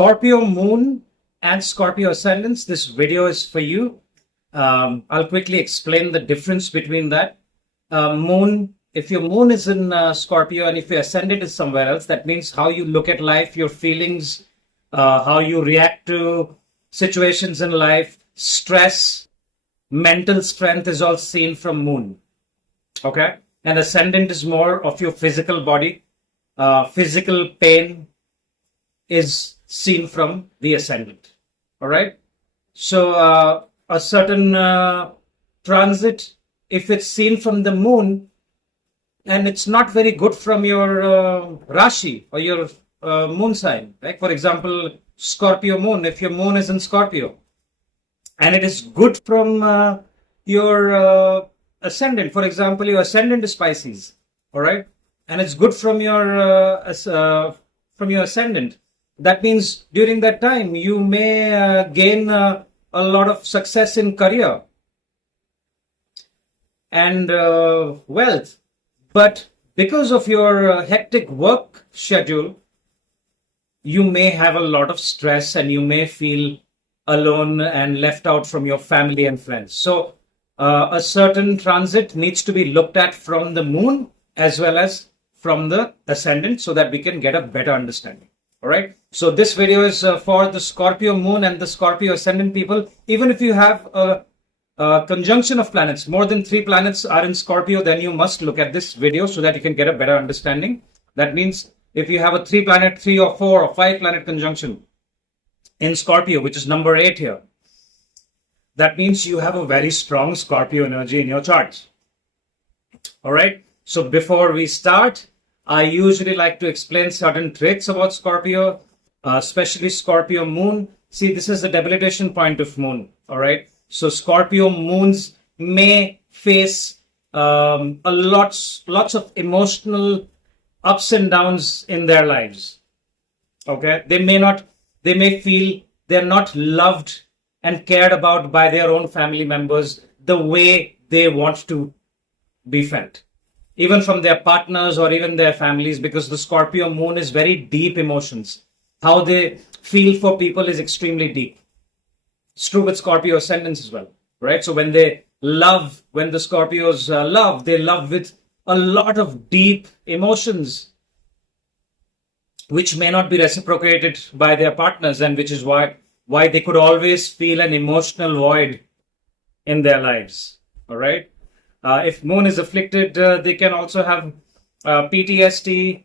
Scorpio moon and Scorpio ascendants, this video is for you. I'll quickly explain the difference between that. If your moon is in Scorpio and if your ascendant is somewhere else, that means how you look at life, your feelings, how you react to situations in life, stress, mental strength is all seen from moon. Okay? And ascendant is more of your physical body. Physical pain is seen from the ascendant. All right? So a certain transit, if it's seen from the moon, and it's not very good from your Rashi or your moon sign. Like for example, Scorpio moon, if your moon is in Scorpio, and it is good from your ascendant. For example, your ascendant is Pisces, all right, and it's good from your ascendant. That means during that time you may gain a lot of success in career and wealth. But because of your hectic work schedule, you may have a lot of stress and you may feel alone and left out from your family and friends. So a certain transit needs to be looked at from the moon as well as from the ascendant so that we can get a better understanding. All right. So this video is for the Scorpio moon and the Scorpio ascendant people. Even if you have a conjunction of planets, more than 3 planets are in Scorpio, then you must look at this video so that you can get a better understanding. That means if you have a 3 or 4 or 5 planet conjunction in Scorpio, which is number 8 here, that means you have a very strong Scorpio energy in your chart. All right. So before we start, I usually like to explain certain traits about Scorpio, especially Scorpio moon. See, this is the debilitation point of moon. All right. So Scorpio moons may face lots of emotional ups and downs in their lives. Okay, they may feel they're not loved and cared about by their own family members the way they want to be felt, even from their partners or even their families, because the Scorpio moon is very deep emotions. How they feel for people is extremely deep. It's true with Scorpio ascendants as well, right? So when they love, when the Scorpios love, they love with a lot of deep emotions, which may not be reciprocated by their partners, and which is why they could always feel an emotional void in their lives. All right. If moon is afflicted, they can also have PTSD,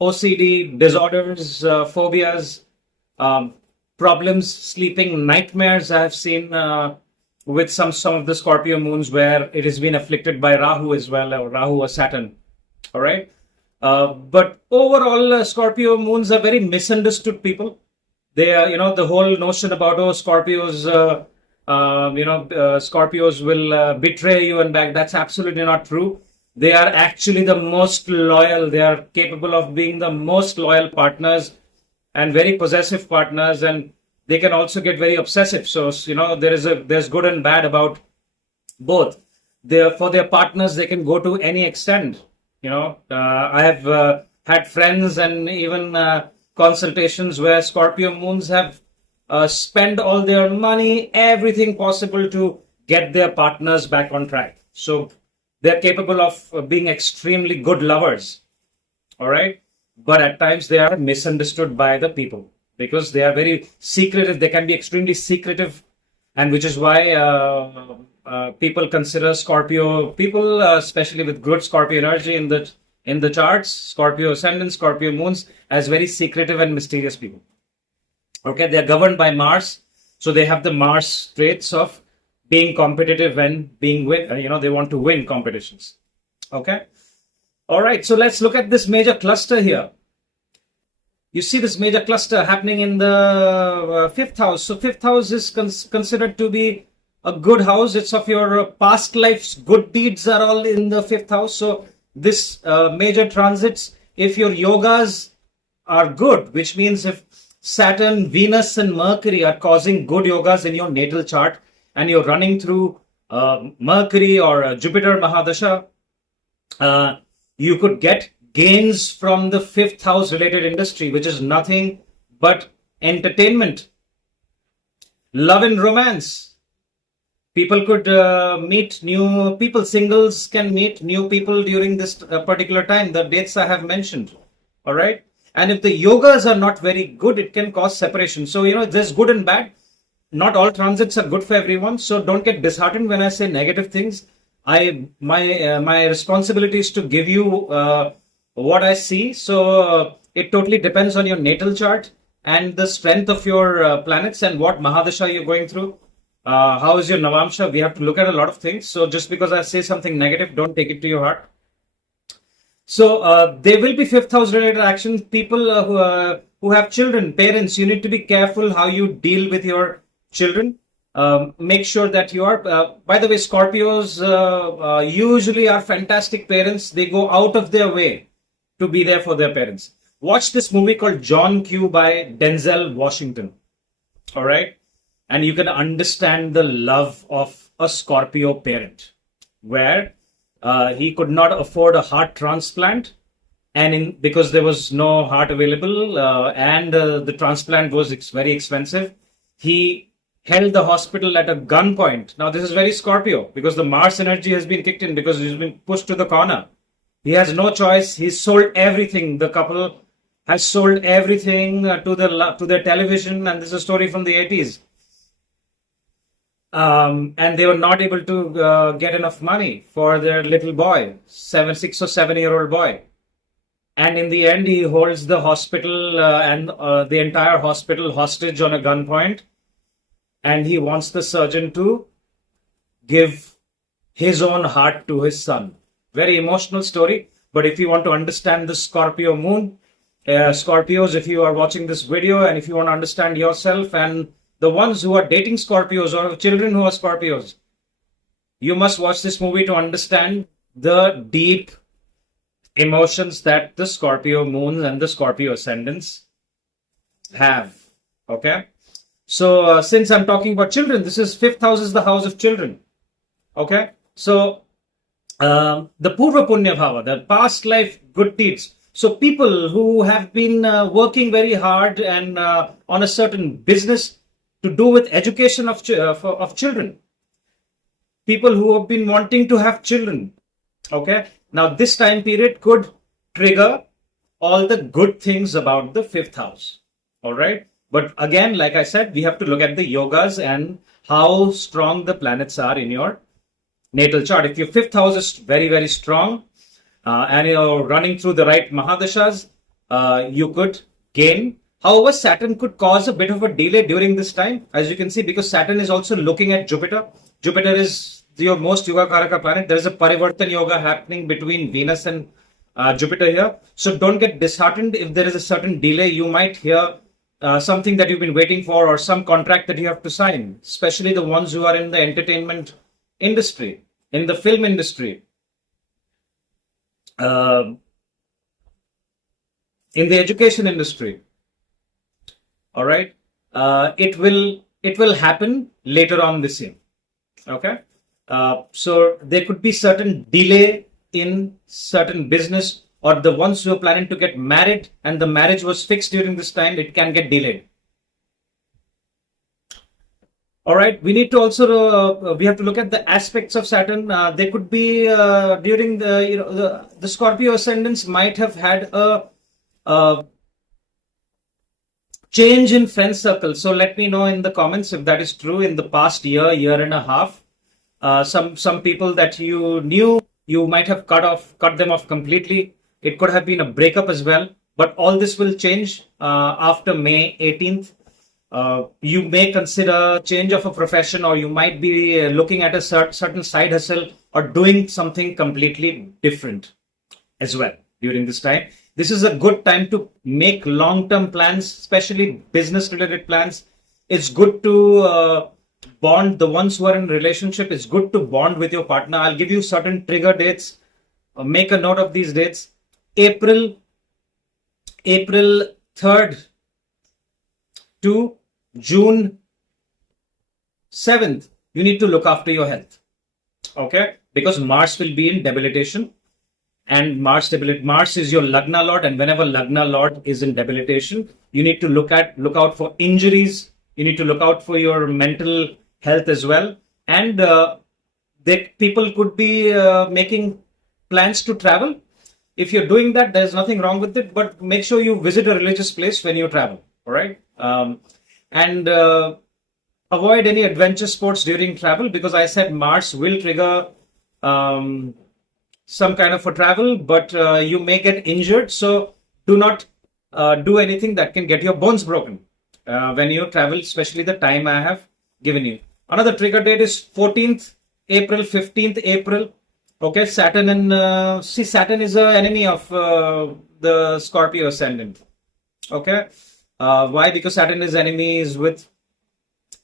OCD, disorders, phobias, problems, sleeping, nightmares. I've seen with some of the Scorpio moons where it has been afflicted by Rahu as well, or Rahu or Saturn. All right. But overall, Scorpio moons are very misunderstood people. They are, the whole notion about, Scorpios, Scorpios will betray you and back. That's absolutely not true. They are actually the most loyal. They are capable of being the most loyal partners and very possessive partners, and they can also get very obsessive. So, there's good and bad about both. For their partners, they can go to any extent. I have had friends and even consultations where Scorpio moons have spent all their money, everything possible to get their partners back on track. So they're capable of being extremely good lovers. All right. But at times they are misunderstood by the people because they are very secretive. They can be extremely secretive, and which is why people consider Scorpio people, especially with good Scorpio energy in the charts, Scorpio ascendant, Scorpio moons, as very secretive and mysterious people. Okay, they are governed by Mars, so they have the Mars traits of being competitive and they want to win competitions. Okay. All right, so let's look at this major cluster here. You see this major cluster happening in the 5th house. So 5th house is considered to be a good house. It's of your past lives. Good deeds are all in the 5th house. So this major transits, if your yogas are good, which means if Saturn, Venus and Mercury are causing good yogas in your natal chart and you're running through Mercury or Jupiter Mahadasha, you could get gains from the fifth house related industry, which is nothing but entertainment, love and romance. People could meet new people. Singles can meet new people during this particular time, the dates I have mentioned. All right. And if the yogas are not very good, it can cause separation. So, there's good and bad. Not all transits are good for everyone. So don't get disheartened when I say negative things. My responsibility is to give you what I see. So it totally depends on your natal chart and the strength of your planets and what Mahadasha you're going through. How is your Navamsha? We have to look at a lot of things. So just because I say something negative, don't take it to your heart. So there will be fifth house related actions. People who have children, parents, you need to be careful how you deal with your children. Make sure that you are. By the way, Scorpios usually are fantastic parents. They go out of their way to be there for their parents. Watch this movie called John Q by Denzel Washington. All right. And you can understand the love of a Scorpio parent, where he could not afford a heart transplant, and because there was no heart available, and the transplant was very expensive, he held the hospital at a gunpoint. Now this is very Scorpio, because the Mars energy has been kicked in, because he's been pushed to the corner. He has no choice. He's sold everything. The couple has sold everything to their television, and this is a story from the 80s. And they were not able to get enough money for their little boy, 6 or 7-year-old boy. And in the end, he holds the hospital and the entire hospital hostage on a gunpoint. And he wants the surgeon to give his own heart to his son. Very emotional story. But if you want to understand the Scorpio moon, Scorpios, if you are watching this video and if you want to understand yourself and the ones who are dating Scorpios or children who are Scorpios, you must watch this movie to understand the deep emotions that the Scorpio moons and the Scorpio ascendants have. Okay. So since I'm talking about children, this is fifth house is the house of children. Okay. So the Purva Punya Bhava, the past life good deeds. So people who have been working very hard and on a certain business to do with education of children. People who have been wanting to have children. Okay. Now this time period could trigger all the good things about the fifth house. All right. But again, like I said, we have to look at the yogas and how strong the planets are in your natal chart. If your fifth house is very, very strong and you're running through the right Mahadashas, you could gain. However, Saturn could cause a bit of a delay during this time, as you can see, because Saturn is also looking at Jupiter. Jupiter is your most Yoga Karaka planet. There is a Parivartan Yoga happening between Venus and Jupiter here. So don't get disheartened if there is a certain delay. You might hear something that you've been waiting for or some contract that you have to sign, especially the ones who are in the entertainment industry, in the film industry, in the education industry. All right. It will happen later on this year. Okay. So there could be certain delay in certain business, or the ones who are planning to get married and the marriage was fixed during this time, it can get delayed. All right. We need to also we have to look at the aspects of Saturn. There could be during the Scorpio ascendants might have had a change in friend circle. So let me know in the comments if that is true in the past year and a half. Some people that you knew, you might have cut them off completely. It could have been a breakup as well. But all this will change after May 18th. You may consider change of a profession, or you might be looking at a certain side hustle or doing something completely different as well during this time. This is a good time to make long-term plans, especially business-related plans. It's good to bond. The ones who are in relationship, it's good to bond with your partner. I'll give you certain trigger dates. Make a note of these dates. April 3rd to June 7th, you need to look after your health. Okay? Because Mars will be in debilitation. and Mars debilitated. Mars is your Lagna Lord, and whenever Lagna Lord is in debilitation, you need to look out for injuries. You need to look out for your mental health as well, and people could be making plans to travel. If you're doing that, there's nothing wrong with it, but make sure you visit a religious place when you travel. All right, and avoid any adventure sports during travel, because I said Mars will trigger some kind of a travel, but you may get injured. So do not do anything that can get your bones broken when you travel, especially the time I have given you. Another trigger date is 14th April, 15th April. Okay, Saturn and Saturn is an enemy of the Scorpio ascendant. Okay, why? Because Saturn is enemies with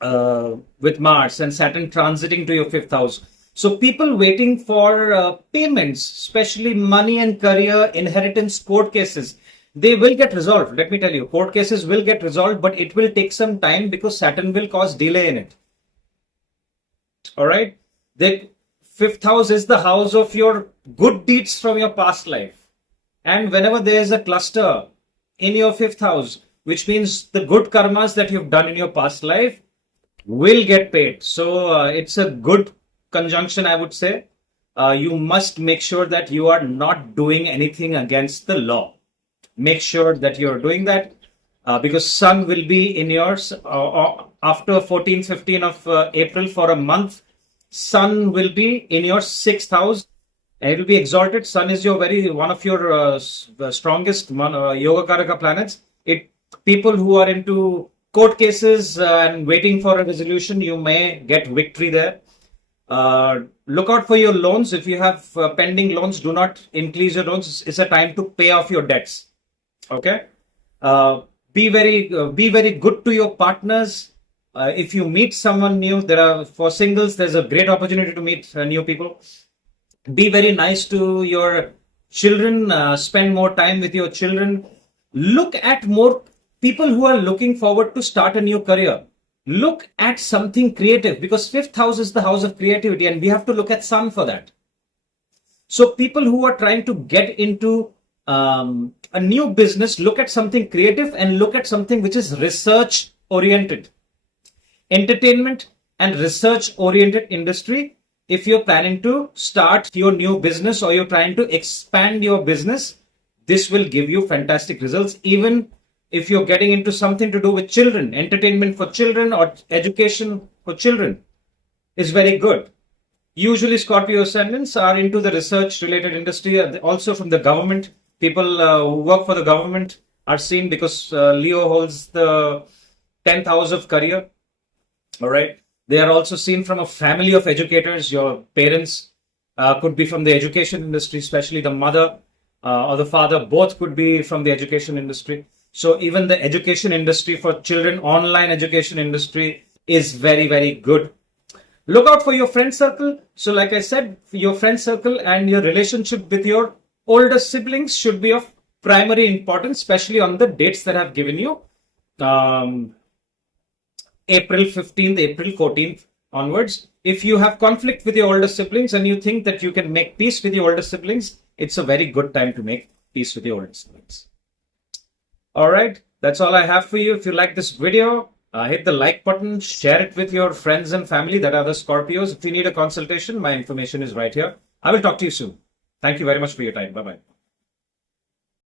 Mars, and Saturn transiting to your fifth house. So people waiting for payments, especially money and career, inheritance, court cases, they will get resolved. Let me tell you, court cases will get resolved, but it will take some time because Saturn will cause delay in it. All right. The fifth house is the house of your good deeds from your past life. And whenever there is a cluster in your fifth house, which means the good karmas that you've done in your past life will get paid. So it's a good conjunction, I would say. You must make sure that you are not doing anything against the law. Make sure that you're doing that because Sun will be in yours after 14, 15 of April for a month. Sun will be in your sixth house and it will be exalted. Sun is your one of your strongest Yoga Karaka planets. People who are into court cases and waiting for a resolution, you may get victory there. Look out for your loans. If you have pending loans, do not increase your loans. It's a time to pay off your debts. Okay. Be very good to your partners. If you meet someone new, for singles, there's a great opportunity to meet new people. Be very nice to your children. Spend more time with your children. Look at more people who are looking forward to start a new career. Look at something creative, because fifth house is the house of creativity and we have to look at Sun for that. So people who are trying to get into a new business, look at something creative and look at something which is research oriented. Entertainment and research oriented industry. If you're planning to start your new business or you're trying to expand your business, this will give you fantastic results. Even if you're getting into something to do with children, entertainment for children or education for children is very good. Usually Scorpio ascendants are into the research related industry, also from the government. People who work for the government are seen because Leo holds the 10th house of career. All right. They are also seen from a family of educators. Your parents could be from the education industry, especially the mother or the father. Both could be from the education industry. So even the education industry for children, online education industry is very, very good. Look out for your friend circle. So like I said, your friend circle and your relationship with your older siblings should be of primary importance, especially on the dates that I've given you. April 15th, April 14th onwards. If you have conflict with your older siblings and you think that you can make peace with your older siblings, it's a very good time to make peace with your older siblings. All right, that's all I have for you. If you like this video, hit the like button, share it with your friends and family that are the Scorpios. If you need a consultation, my information is right here. I will talk to you soon. Thank you very much for your time. Bye-bye.